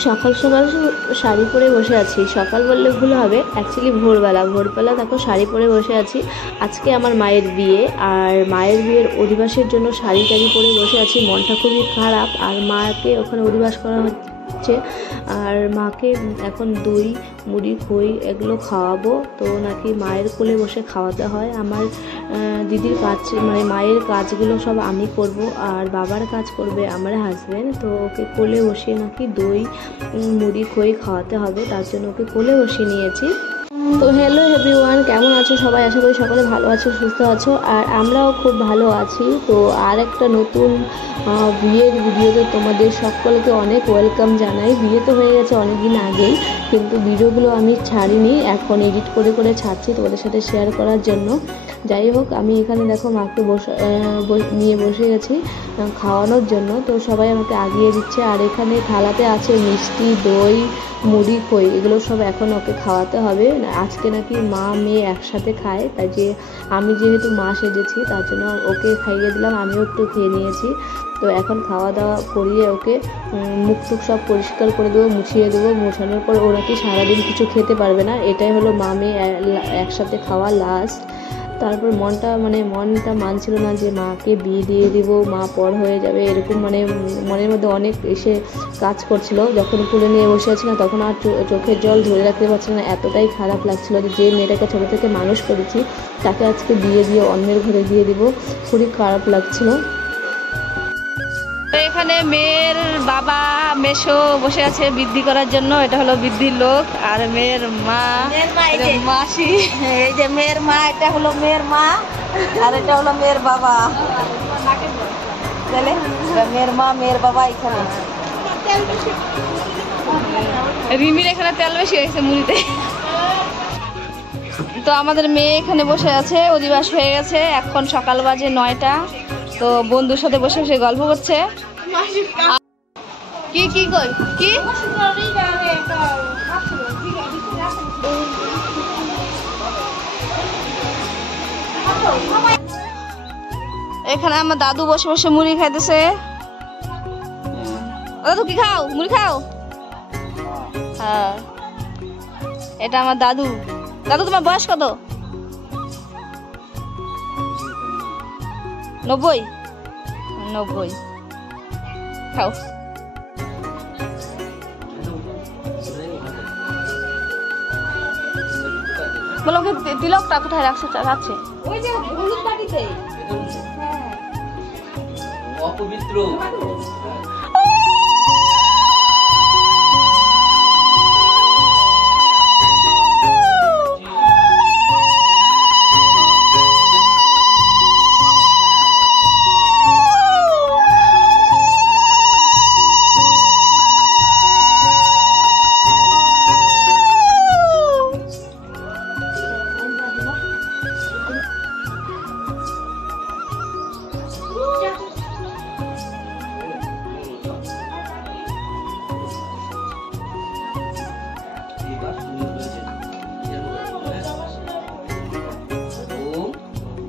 সকাল সকাল শাড়ি পরে বসে আছি। সকাল বললে ভুল হবে, অ্যাকচুয়ালি ভোরবেলা দেখো শাড়ি পরে বসে আছি। আজকে আমার মায়ের বিয়ে, আর মায়ের বিয়ের অধিবাসের জন্য শাড়ি টাড়ি পরে বসে আছি। মনটা খুবই খারাপ, আর মাকে ওখানে অধিবাস করা হচ্ছে। আর মাকে এখন দই মুড়ি খই এগুলো খাওয়াবো। তো নাকি মায়ের কোলে বসে খাওয়াতে হয়। আমার দিদির কাজ মানে মায়ের কাজগুলো সব আমি করব, আর বাবার কাজ করবে আমার হাজব্যান্ড। তো ওকে কোলে বসিয়ে নাকি দই মুড়ি খই খাওয়াতে হবে, তার জন্য ওকে কোলে বসিয়ে নিয়েছি। তো হ্যালো এভরিওয়ান, কেমন আছো সবাই? আশা করি সকলে ভালো আছো, সুস্থ আছো, আর আমরাও খুব ভালো আছি। তো আর একটা নতুন বিয়ের ভিডিওতে তোমাদের সকলকে অনেক ওয়েলকাম জানাই। বিয়ে তো হয়ে গেছে অনেক দিন আগেই, কিন্তু ভিডিওগুলো আমি ছাড়িনি, এখন এডিট করে করে ছাড়ছি তোমাদের সাথে শেয়ার করার জন্য। যাই হোক, আমি এখানে দেখো মাকে নিয়ে বসে গেছি খাওয়ানোর জন্য। তো সবাই আমাকে আগিয়ে দিচ্ছে, আর এখানে থালাতে আছে মিষ্টি দই মুড়ি খই, এগুলো সব এখন ওকে খাওয়াতে হবে। আজকে নাকি মা মেয়ে একসাথে খায়, তাই যে আমি যেহেতু মা সেজেছি তার জন্য ওকে খাইয়ে দিলাম, আমিও একটু খেয়ে নিয়েছি। তো এখন খাওয়া দাওয়া করিয়ে ওকে মুখ টুক সব পরিষ্কার করে দেবো, মুছিয়ে দেবো। মুছানোর পর ও নাকি সারাদিন কিছু খেতে পারবে না। এটাই হলো মা মেয়ে একসাথে খাওয়া লাস্ট। তারপর মনটা মানছিল না যে মাকে বিয়ে দিয়ে দিব, মা পর হয়ে যাবে, এরকম মনের মধ্যে অনেক এসে কাজ করছিল। যখন কুলে নিয়ে বসে আছি না, তখন আর চোখের জল ধরে রাখতে পারছিল না। এতটাই খারাপ লাগছিল যে মেয়েটাকে ছোটো থেকে মানুষ করেছি তাকে আজকে বিয়ে দিয়ে অন্যের ঘরে দিয়ে দিব, খুবই খারাপ লাগছিল। এখানে মেয়ের বাবা মেশো বসে আছে বৃদ্ধি করার জন্য। এটা হলো বৃদ্ধির লোক, আর মেয়ের মা মাসি। এই যে মেয়ের মা, এটা হলো মেয়ের মা, আর এটা হলো মেয়ের বাবা। মেয়ের মা মেয়ের বাবা এখানে। রিমির এখানে তেল বেশি হয়েছে মুড়িতে। তো আমাদের মেয়ে এখানে বসে আছে, অধিবাস হয়ে গেছে। এখন সকাল বাজে 9টা। তো বন্ধুর সাথে বসে বসে গল্প করছে। কি কি কই কি এখানে আমার দাদু বসে বসে মুড়ি খাইতেছে। দাদু কি খাও? মুড়ি খাও? হ্যাঁ, এটা আমার দাদু। দাদু তোমার বয়স কত? 90? 90। খাও। বলো তিলকটা কোথায় রাখছে? ওই যে হলুদ বাটিতে। অপবিত্র।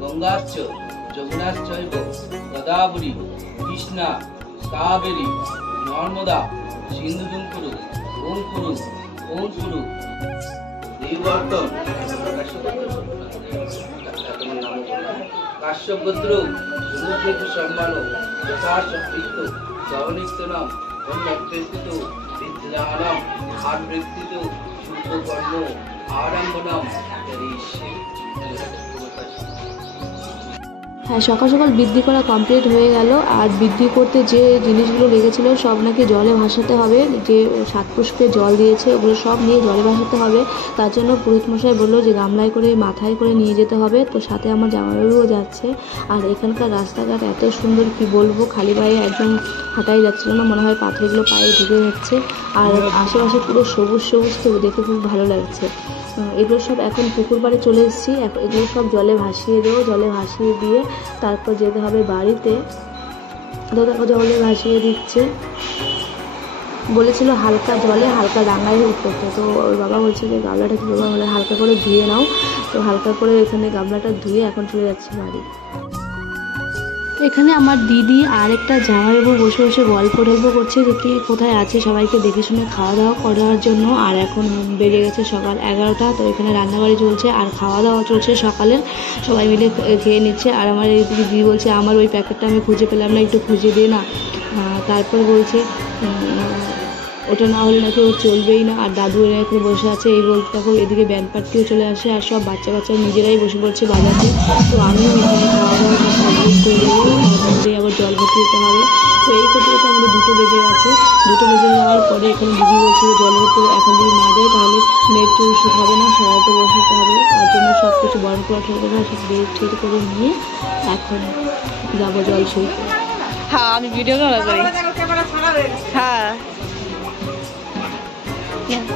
গঙ্গাশ্চ যমুনাশ্চৈব গোদাবরী কৃষ্ণা কাবেরী নর্মদা সিন্ধুদুম কুরু ওম কুরু ওম কুরু দেবর্তন কাশ্যপ গোত্র সমুদ্রিত সম্মান যথাশক্তিত জবনিত নাম অন্যকৃত বিদ্যানাম আবৃত্তিত শুভকর্ণ আরম্ভনাম হ্যাঁ, সকাল সকাল বৃদ্ধি করা কমপ্লিট হয়ে গেল। আর বৃদ্ধি করতে যে জিনিসগুলো লেগেছিলো সব নাকি জলে ভাসাতে হবে। যে 7 পুষ্পে জল দিয়েছে ওগুলো সব নিয়ে জলে ভাসাতে হবে। তার জন্য পুরোহিত মশাই বললো যে গামলায় করে মাথায় করে নিয়ে যেতে হবে। তো সাথে আমার জামাইবাবুও যাচ্ছে। আর এখানকার রাস্তাঘাট এত সুন্দর, কি বলবো, খালি পায়ে একদম হাঁটাই যাচ্ছিল না, মনে হয় পাথরগুলো পায়ে ঢুকে যাচ্ছে। আর আশেপাশে পুরো সবুজ সবুজ, তো দেখে খুব ভালো লাগছে। এগুলো সব এখন পুকুর পাড়ে চলে এসেছি। এগুলো সব জলে ভাসিয়ে দেবো। জলে ভাসিয়ে দিয়ে তারপর যেতে হবে বাড়িতে। তো দেখো জলে ভাসিয়ে দিচ্ছে, বলেছিল হালকা জলে হালকা ডাঙায় করতে। তো ওর বাবা বলছে যে গামলাটা কি বাবা বলে হালকা করে ধুয়ে নাও। তো হালকা করে এখানে গামলাটা ধুয়ে এখন চলে যাচ্ছে বাড়ি। এখানে আমার দিদি আর একটা জামাইবাবু বসে বসে গল্প টল্প করছে যে কে কোথায় আছে, সবাইকে দেখে শুনে খাওয়া দাওয়া করার জন্য। আর এখন বেড়ে গেছে সকাল 11টা, তো এখানে রান্নাবাড়ি চলছে আর খাওয়া দাওয়া চলছে সকালের, সবাই মিলে খেয়ে নিচ্ছে। আর আমার এইদিকে দিদি বলছে আমার ওই প্যাকেটটা আমি খুঁজে পেলাম না, একটু খুঁজে দে না। তারপর বলছে ওটা না হলে নাকি ও চলবেই না। আর দাদু এখানে বসে আছে, এই বলতে থাকো এদিকে ব্যান্ড পার্টিও চলে আসে আর সব বাচ্চা কাচ্চা নিজেরাই বসে পড়ছে বাজাতে। তো আমিও এখানে খাওয়া দাওয়া কমপ্লিট করে দেবো, তারপরে আবার জল ভর্তি দিতে হবে। তো এই করতে করতে আমাদের 2টো বেজে গেছে। 2টো বেজে যাওয়ার পরে এখানে দিদি বলছে যে জল ভর্তি এখন যদি না দেয় তাহলে মেয়ের চুল শুকাবে না, সবাই তো বসাতে হবে। তার জন্য সব কিছু বরণ করা ঠেকে না, সব বের ঠিক করে নিয়ে এখন যাবো জল সইতে। হ্যাঁ আমি ভিডিও করি। হ্যাঁ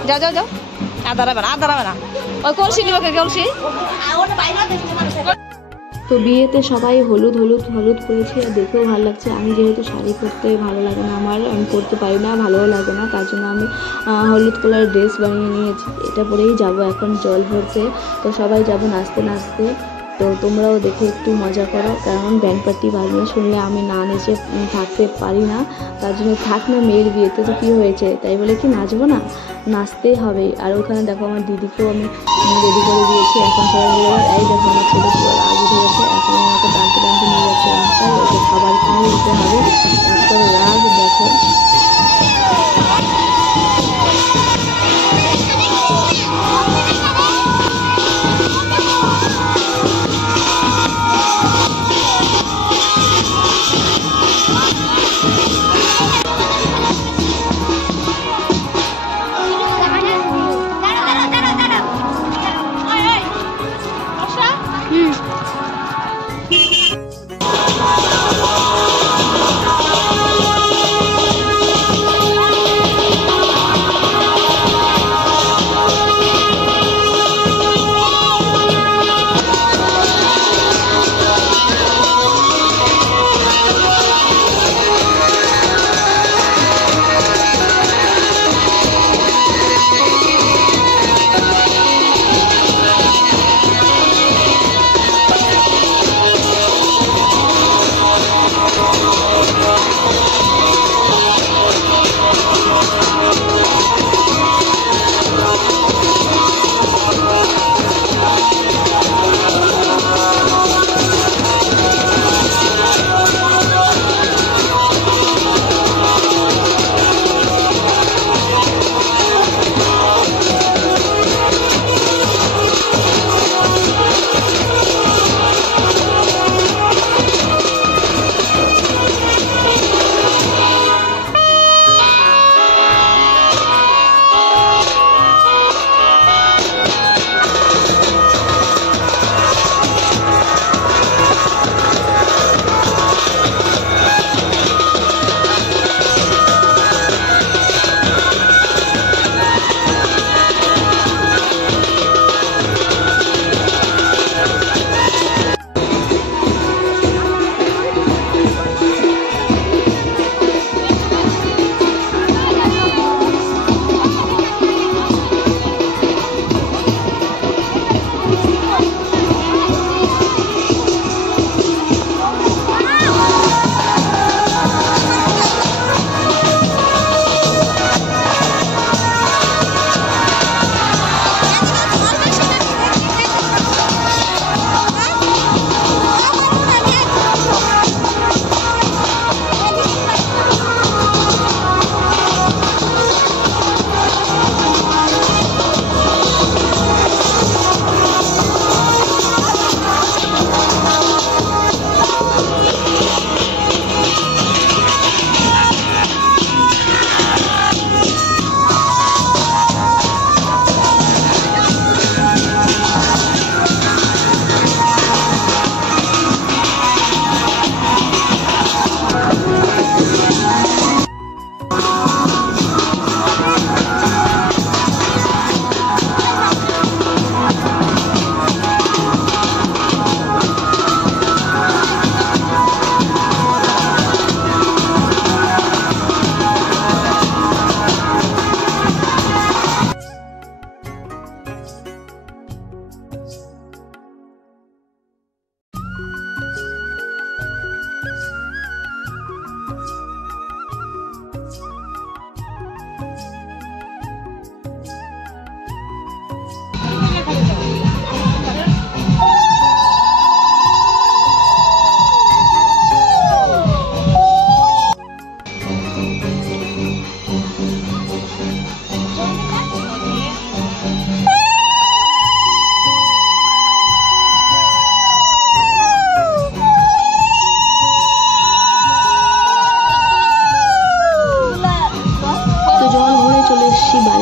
যাও যাও যাও, আদারাবে না ওই কলসি নিবে, কলসি। তো বিয়েতে সবাই হলুদ হলুদ হলুদ করেছে আর দেখেও ভালো লাগছে। আমি যেহেতু শাড়ি পরতে ভালো লাগে না আমার, আমি পরতে পারি না, ভালোও লাগে না, তার জন্য আমি হলুদ কালার ড্রেস বানিয়ে নিয়েছি। এটা পরেই যাব এখন জল ভরতে। তো সবাই যাব নাচতে নাচতে। তো তোমরাও দেখে একটু মজা করো, কারণ ব্যান্ড পার্টি বাজনা শুনলে আমি না নেচে থাকতে পারি না। তার জন্য থাক না, মেয়ের বিয়েতে তো কী হয়েছে, তাই বলে কি নাচবো না, নাচতেই হবে। আর ওখানে দেখো আমার দিদিকেও আমি রেডি করে দিয়েছি। এখন সবাই মিলে এই দেখো আমার ছেলে পুরো আগে ধরেছে, এখন আমাকে টানতে টানতে নিয়ে যাচ্ছে রাস্তায়, ওকে খাবার কিনে দিতে হবে। তারপর রাগ দেখো।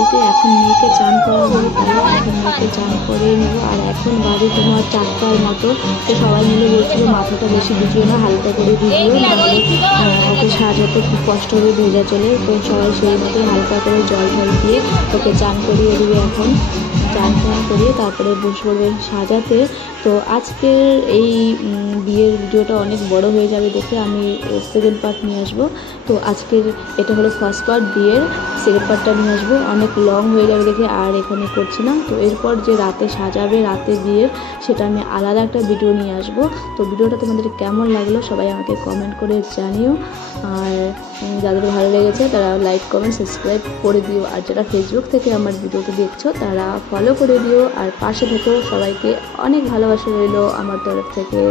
কেটে এখন মেয়েকে চান করাবো, তাই এখন মেয়েকে চান করে নেবো। আর এখন বাজে তোমার 4টার মতো। তো সবাই মিলে বলছিল মাথাটা বেশি ভিজিও না, হালকা করে ভিজিও, নাহলে ওকে সাজাতে খুব কষ্ট হবে ভেজা চলে। তো সবাই সেই মতোই হালকা করে জল দিয়ে ওকে চান করিয়ে দেবে। এখন চান করিয়ে তারপরে বসে পড়বে সাজাতে। তো আজকের এই বিয়ের ভিডিওটা অনেক বড় হয়ে যাবে দেখে আমি সেকেন্ড পার্ট নিয়ে আসবো। তো আজকের এটা হলো ফার্স্ট পার্ট, বিয়ের সেকেন্ড পার্টটা নিয়ে আসবো, অনেক লং হয়ে যাবে দেখে আর এখানে করছি না। তো এরপর যে রাতে সাজাবে, রাতে বিয়ের, সেটা আমি আলাদা একটা ভিডিও নিয়ে আসবো। তো ভিডিওটা তোমাদের কেমন লাগলো সবাই আমাকে কমেন্ট করে জানিও। আর যাদের ভালো লেগেছে তারা লাইক কমেন্ট সাবস্ক্রাইব করে দিও। আর যারা ফেসবুক থেকে আমার ভিডিওটা দেখছো তারা ফলো করে দিও। আর পাশে থেকেও সবাইকে অনেক ভালোবাসা রইলো আমার তরফ থেকে।